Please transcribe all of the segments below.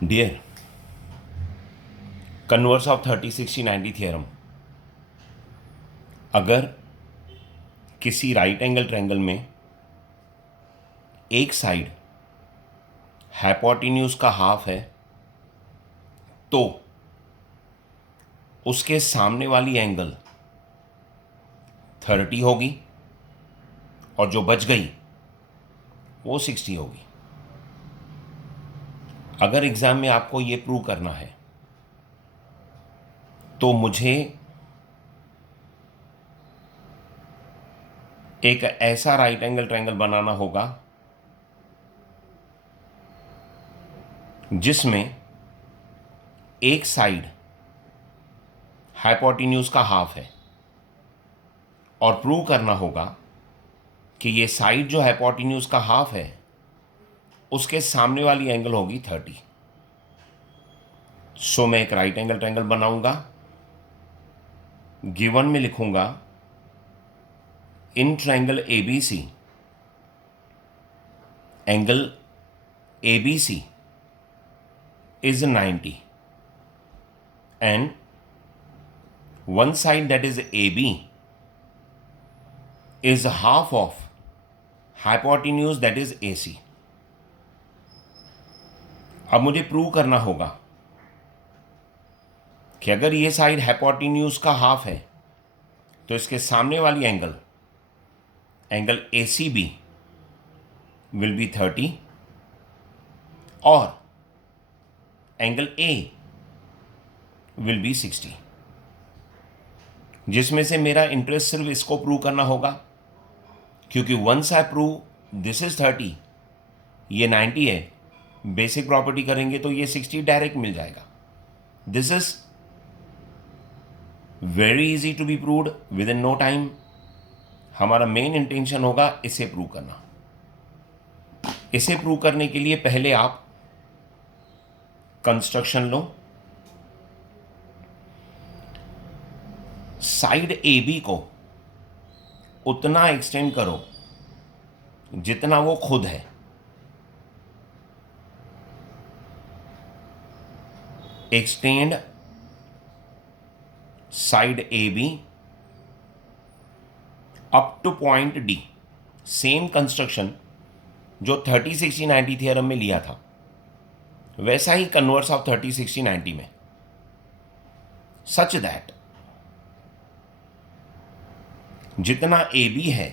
Dear, converse of 30-60-90 theorem. अगर किसी right angle triangle में एक साइड हाइपोटेन्यूज का हाफ है तो उसके सामने वाली एंगल 30 होगी और जो बच गई वो 60 होगी। अगर एग्जाम में आपको ये प्रूव करना है तो मुझे एक ऐसा राइट एंगल ट्रायंगल बनाना होगा जिसमें एक साइड हाइपोटेन्यूज का हाफ है और प्रूव करना होगा कि ये साइड जो हाइपोटेन्यूज का हाफ है उसके सामने वाली एंगल होगी 30। सो मैं एक राइट एंगल ट्रायंगल बनाऊंगा, गिवन में लिखूंगा in triangle ABC, angle ABC is 90 and one side that is AB is half of hypotenuse that is AC। अब मुझे प्रूव करना होगा कि अगर ये साइड हाइपोटेन्यूज का हाफ है तो इसके सामने वाली एंगल ACB विल बी 30 और एंगल A विल बी 60, जिसमें से मेरा इंटरेस्ट सिर्फ इसको प्रूव करना होगा क्योंकि once I prove this is 30, ये 90 है, बेसिक प्रॉपर्टी करेंगे तो ये 60 डायरेक्ट मिल जाएगा। This is very easy to be proved within no time. हमारा मेन इंटेंशन होगा इसे प्रूव करना। इसे प्रूव करने के लिए पहले आप कंस्ट्रक्शन लो। साइड AB को उतना एक्सटेंड करो जितना वो खुद है। Extend side AB up two point D। Same construction जो 30-60-90 थियरम में लिया था वैसा ही कन्वर्स ऑफ 30-60-90 में, सच दैट जितना AB है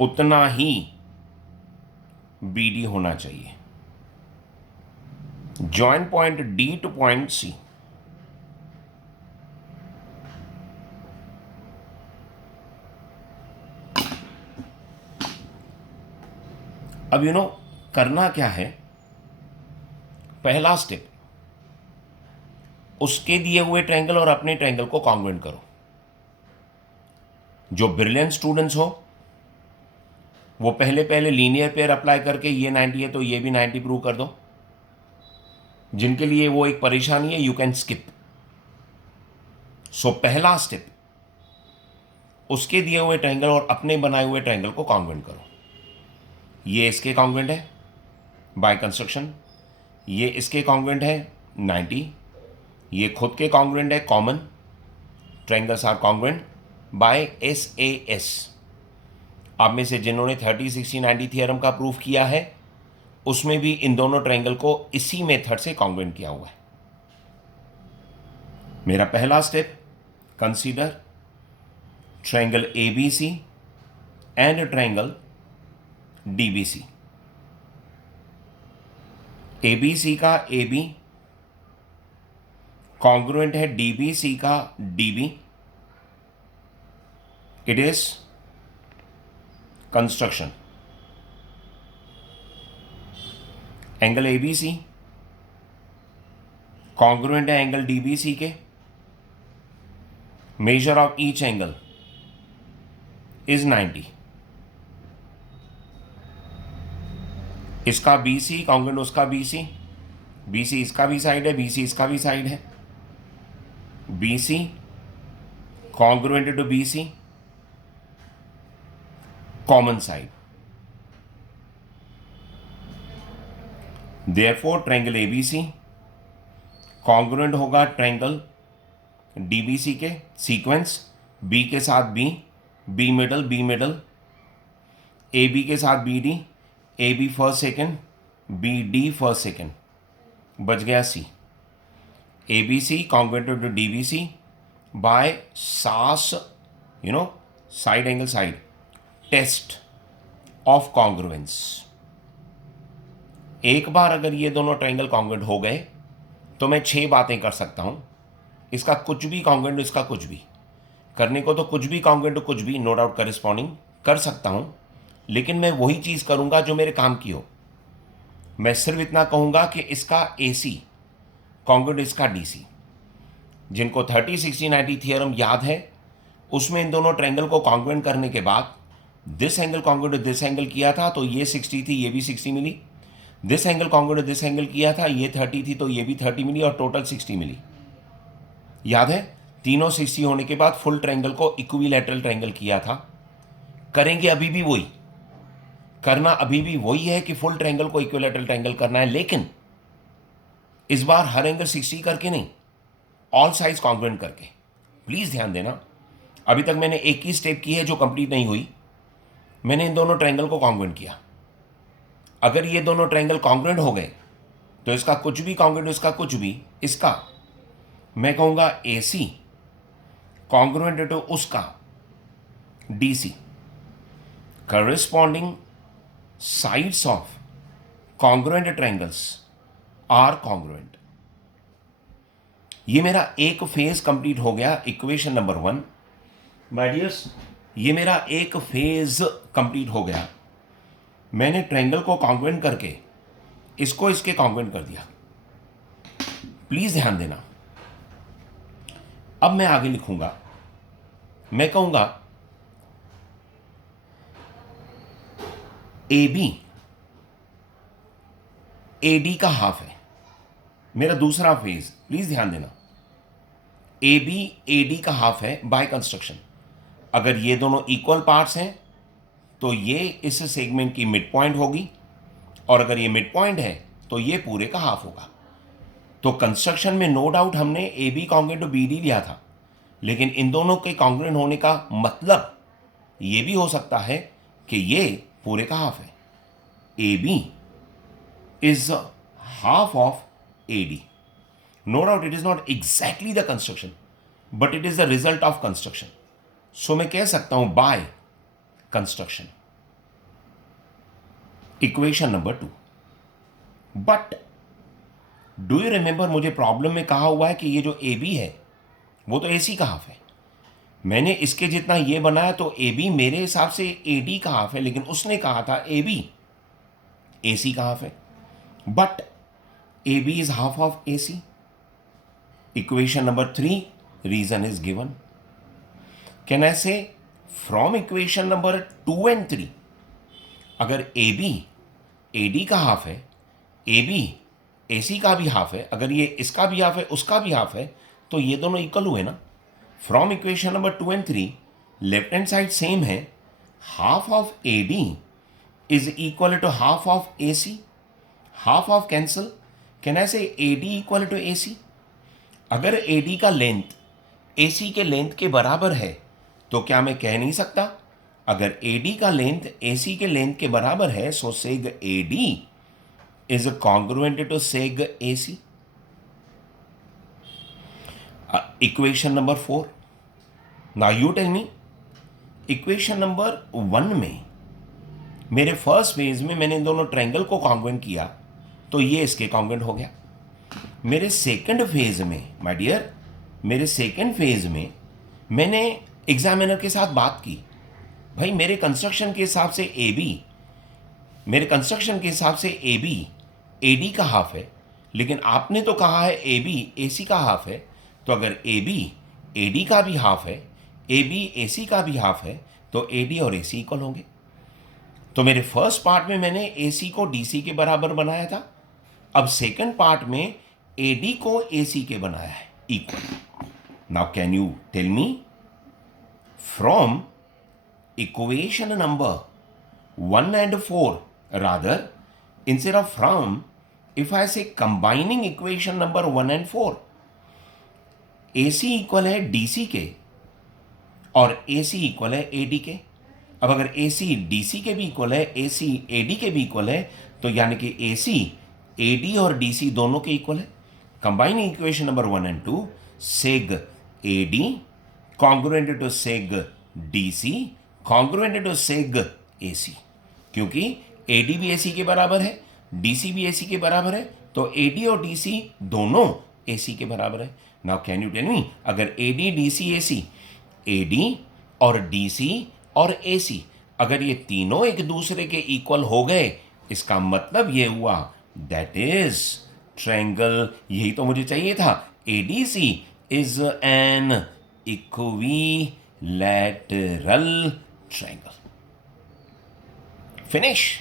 उतना ही BD होना चाहिए। Joint point D two point C। अब यू नो करना क्या है, पहला स्टेप उसके दिए हुए ट्रायंगल और अपने ट्रायंगल को कॉन्ग्रुएंट करो। जो ब्रिलियंट स्टूडेंट्स हो वो पहले पहले लीनियर पेयर अप्लाई करके ये 90 है तो ये भी 90 प्रूव कर दो। जिनके लिए वो एक परेशानी है यू कैन स्किप। सो पहला स्टेप उसके दिए हुए ट्रायंगल और अपने बनाए हुए ट्रायंगल को कॉन्ग्रुएंट करो। ये इसके कॉन्ग्रुएंट है बाय कंस्ट्रक्शन, ये इसके कॉन्ग्रुएंट है 90, ये खुद के कॉन्ग्रुएंट है common. Triangles are congruent by SAS। आप में से जिन्होंने 30-60-90 थियरम का प्रूफ किया है उसमें भी इन दोनों ट्रायंगल को इसी मेथड से कॉन्ग्रुएंट किया हुआ है। मेरा पहला step, consider triangle ABC and triangle DBC। ABC का AB कॉन्ग्रुएंट है DBC का DB। It is construction. Angle ABC congruent है एंगल DBC के। Measure of each angle is 90। इसका BC कॉन्ग्रुएंट उसका BC इसका भी साइड है, BC इसका भी साइड है। BC congruent to BC common side. Therefore triangle ABC congruent होगा ट्रायंगल डीबीसी के सीक्वेंस, बी के साथ B, B middle, A B के साथ B D, A B first second, B D first second, बच गया C. A B C congruent to D B C by SAS, side angle side test of congruence. एक बार अगर ये दोनों triangle congruent हो गए तो मैं 6 बातें कर सकता हूं। इसका कुछ भी कॉन्ग्रुएंट, इसका कुछ भी करने को तो कुछ भी कॉन्ग्रुएंट कुछ भी नो डाउट करस्पॉन्डिंग कर सकता हूं, लेकिन मैं वही चीज करूंगा जो मेरे काम की हो। मैं सिर्फ इतना कहूंगा कि इसका AC कॉन्ग्रुएंट इसका DC। जिनको 30 60 90 थियरम याद है, उसमें इन दोनों ट्रायंगल को कॉन्ग्रुएंट करने के बाद this angle congruent this angle किया था तो ये 60 थी, ये भी 60 मिली। This angle congruent this angle किया था, ये 30 थी तो ये भी 30 मिली और टोटल 60 मिली। याद है? तीनों 60 होने के बाद फुल ट्रायंगल को इक्विलैटरल ट्रायंगल किया था। करेंगे अभी भी वही, करना अभी भी वही है कि फुल ट्रायंगल को इक्विलैटरल ट्रायंगल करना है, लेकिन इस बार हर एंगल 60 करके नहीं, ऑल साइड्स कॉन्ग्रुएंट करके। प्लीज ध्यान देना, अभी तक मैंने एक ही स्टेप की है जो कंप्लीट नहीं हुई। मैंने इन दोनों ट्रायंगल को कॉन्ग्रुएंट किया। अगर ये दोनों ट्रायंगल कॉन्ग्रुएंट हो गए तो इसका कुछ भी कॉन्ग्रुएंट, इसका कुछ भी, इसका मैं कहूंगा AC कॉन्ग्रुएंट टू उसका DC। Corresponding sides of congruent triangles are congruent. ये मेरा एक फेज कंप्लीट हो गया, इक्वेशन नंबर 1। माय डियर्स, ये मेरा एक फेज कंप्लीट हो गया। मैंने ट्रायंगल को कॉन्ग्रुएंट करके इसको इसके कॉन्ग्रुएंट कर दिया। प्लीज ध्यान देना। अब मैं आगे लिखूंगा, मैं कहूंगा AB AD का हाफ है, मेरा दूसरा फेज। प्लीज ध्यान देना, AB AD का हाफ है बाय कंस्ट्रक्शन। अगर ये दोनों इक्वल पार्ट्स हैं तो ये इस सेगमेंट की मिड पॉइंट होगी, और अगर ये मिड पॉइंट है तो ये पूरे का हाफ होगा। तो कंस्ट्रक्शन में नो डाउट हमने AB कॉन्ग्रुएंट टू BD लिया था, लेकिन इन दोनों के कॉन्ग्रुएंट होने का मतलब ये भी हो सकता है कि ये पूरे का हाफ है। AB is half of AD. No doubt it is not exactly the construction, but it is the result of construction. So मैं कह सकता हूं by construction. Equation number 2. But do you remember मुझे प्रॉब्लम में कहा हुआ है कि ये जो AB है वो तो AC का हाफ है। मैंने इसके जितना ये बनाया तो AB मेरे हिसाब से AD का हाफ है, लेकिन उसने कहा था AB AC का हाफ है। But AB is half of AC. Equation number 3, reason is given. Can I say from equation number 2 and 3, अगर AB AD का हाफ है, AB AC का भी हाफ है, अगर ये इसका भी हाफ है, उसका भी हाफ है, तो ये दोनों इक्वल हुए ना। From equation number 2 and 3 left hand side same है, half of AD is equal to half of AC, half of cancel. Can I say AD equal to AC? अगर AD का लेंथ AC के length के बराबर है तो क्या मैं कह नहीं सकता अगर AD का लेंथ AC के लेंथ के बराबर है, so seg AD is congruent to seg AC। Equation number 4, now you tell me, equation number 1 में मेरे फर्स्ट फेज में मैंने इन दोनों ट्रायंगल को कॉन्ग्रुएंट किया तो ये इसके कॉन्ग्रुएंट हो गया। मेरे सेकंड फेज में, माय डियर, मेरे सेकंड फेज में मैंने एग्जामिनर के साथ बात की, भाई मेरे कंस्ट्रक्शन के हिसाब से AB AD का हाफ है, लेकिन आपने तो कहा है AB AC का हाफ है, तो अगर AB AD का भी हाफ है, AB AC का भी हाफ है, तो AD और AC इक्वल होंगे। तो मेरे फर्स्ट पार्ट में मैंने AC को DC के बराबर बनाया था, अब सेकंड पार्ट में AD को AC के बनाया है equal. Now can you tell me from equation number 1 and 4, rather instead of from if I say combining equation number 1 and 4, AC equal है DC के और AC इक्वल है AD के। अब अगर AC DC के भी इक्वल है, AC AD के भी इक्वल है, तो यानी कि AC AD और DC दोनों के इक्वल है। Combining equation number 1 and 2, seg AD congruent to seg DC congruent to seg AC, क्योंकि AD भी AC के बराबर है, DC भी AC के बराबर है, तो AD और DC दोनों AC के बराबर है। Now can you tell me, अगर AD DC AC, AD और DC और AC अगर ये तीनों एक दूसरे के इक्वल हो गए, इसका मतलब ये हुआ दैट इज ट्रायंगल, यही तो मुझे चाहिए था, ADC is an equilateral triangle. Finish.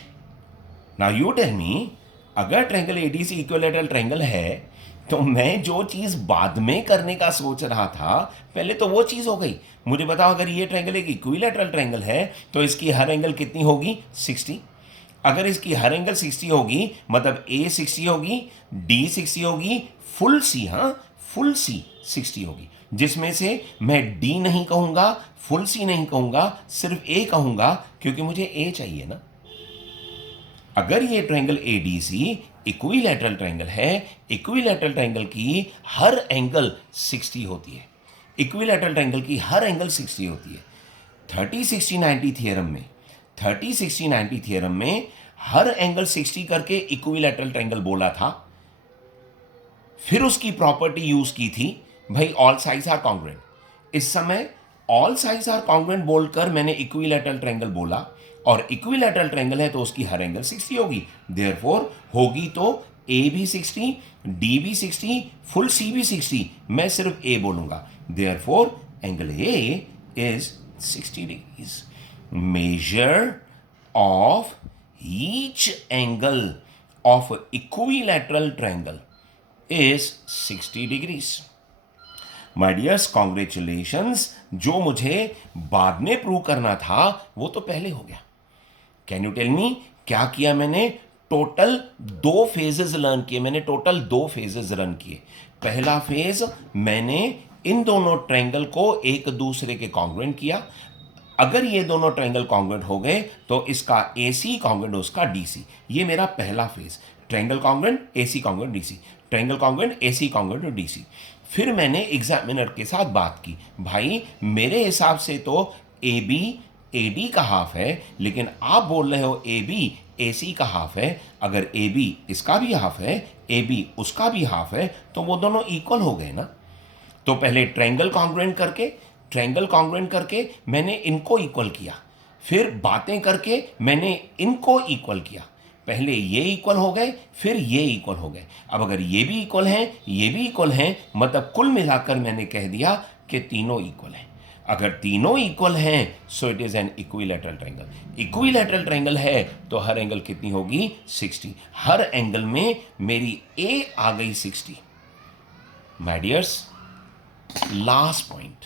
Now you tell me, अगर ट्रायंगल ADC इक्विलैटरल ट्रायंगल है, तो मैं जो चीज बाद में करने का सोच रहा था, पहले तो वो चीज हो गई। मुझे बताओ, अगर ये ट्रायंगल एक इक्विलैटरल ट्रायंगल है तो इसकी हर एंगल कितनी होगी? 60। अगर इसकी हर एंगल 60 होगी, मतलब A 60 होगी, D 60 होगी, फुल C, हाँ फुल C 60 होगी, जिसमें से मैं D नहीं कहूंगा, फुल C नहीं कहूंगा, सिर्फ A कहूंगा, क्योंकि मुझे A चाहिए ना। अगर ये ट्रायंगल ADC इक्विलैटरल ट्रायंगल है, इक्विलैटरल ट्रायंगल की हर एंगल 60 होती है, इक्विलैटरल ट्रायंगल की हर एंगल 60 होती है। 30-60-90 थियरम में, 30-60-90 थियरम में हर एंगल 60 करके इक्विलैटरल ट्रायंगल बोला था। फिर उसकी प्रॉपर्टी यूज की थी, भाई ऑल साइड्स आर कॉन्ग्रुएंट। इस समय ऑल साइड्स आर कॉन्ग्रुएंट बोलकर मैंने इक्विलैटरल ट्रायंगल बोला, और इक्विलैटरल ट्रायंगल है तो उसकी हर एंगल 60 होगी, देयरफॉर होगी तो A भी 60, D भी 60, फुल C भी 60, मैं सिर्फ A बोलूंगा, therefore angle A is 60 degrees. Measure of each angle of equilateral triangle is 60 degrees. My dears, congratulations, जो मुझे बाद में प्रूव करना था वो तो पहले हो गया। कैन यू टेल मी, क्या किया मैंने? टोटल 2 फेजेस लर्न किए मैंने, टोटल 2 फेजेस रन किए। पहला फेज मैंने इन दोनों ट्रायंगल को एक दूसरे के कॉन्ग्रुएंट किया। अगर ये दोनों ट्रायंगल कॉन्ग्रुएंट हो गए तो इसका AC कॉन्ग्रुएंट उसका DC, ये मेरा पहला phase. Triangle congruent, AC congruent, DC, triangle congruent, AC congruent, DC। फिर मैंने एग्जामिनर के साथ बात की, भाई मेरे हिसाब से तो AB AD का हाफ है, लेकिन आप बोल रहे हो AB AC का हाफ है। अगर AB इसका भी हाफ है, AB उसका भी हाफ है, तो वो दोनों इक्वल हो गए ना। तो पहले ट्रायंगल कॉन्ग्रुएंट करके मैंने इनको इक्वल किया, फिर बातें करके मैंने इनको इक्वल किया। पहले ये इक्वल हो गए, फिर ये इक्वल हो गए। अब अगर ये भी इक्वल हैं, ये भी इक्वल हैं, मतलब कुल मिलाकर मैंने कह दिया कि तीनों इक्वल हैं। अगर तीनों इक्वल हैं, so it is an equilateral triangle. Equilateral triangle है तो हर एंगल कितनी होगी? 60। हर एंगल में मेरी A आ गई 60। माय डियर्स, लास्ट पॉइंट,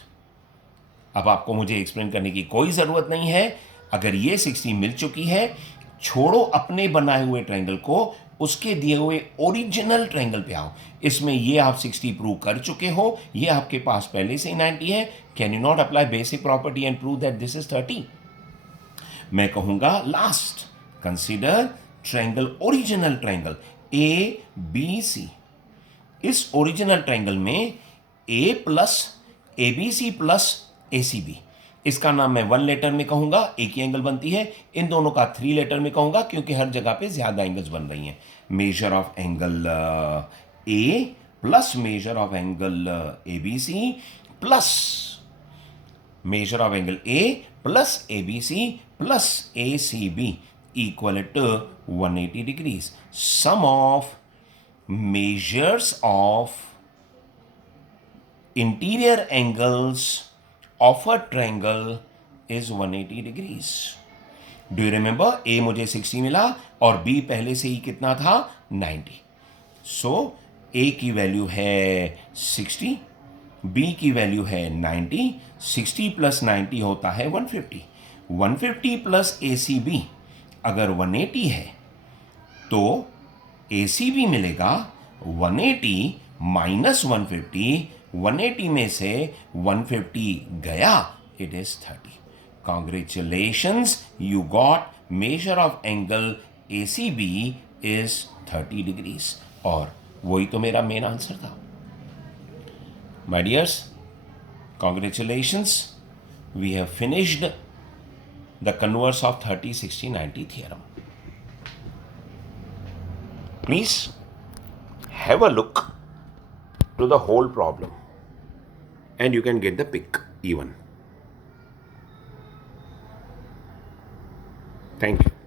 अब आपको मुझे एक्सप्लेन करने की कोई जरूरत नहीं है। अगर ये 60 मिल चुकी है, छोड़ो अपने बनाए हुए ट्रायंगल को, उसके दिए हुए ओरिजिनल ट्रायंगल पे आओ। इसमें ये आप 60 प्रूव कर चुके हो, ये आपके पास पहले से ही 90 है। Can you not apply basic property and prove that this is 30? मैं कहूंगा last, consider triangle, original triangle ABC। इस ओरिजिनल ट्रायंगल में A plus ABC plus ACB, इसका नाम मैं 1 लेटर में कहूंगा, एक ही एंगल बनती है। इन दोनों का 3 लेटर में कहूंगा, क्योंकि हर जगह पे ज्यादा एंगल्स बन रही हैं। Measure of angle A plus measure of angle ABC plus measure of angle A plus ABC plus ACB equal to 180 degrees. Sum of measures of interior angles of a triangle is 180 degrees. Do you remember? A मुझे 60 मिला और B पहले से ही कितना था? 90. So A की value है 60, B की वैल्यू है 90, 60 प्लस 90 होता है 150. 150 प्लस ACB अगर 180 है, तो ACB मिलेगा 180 माइनस 150, 180 में से 150 गया, it is 30. Congratulations, you got measure of angle ACB is 30 degrees. और वही तो मेरा मेन आंसर था. My dears, congratulations, we have finished the converse of 30, 60, 90 theorem. Please have a look to the whole problem and you can get the pick even. Thank you.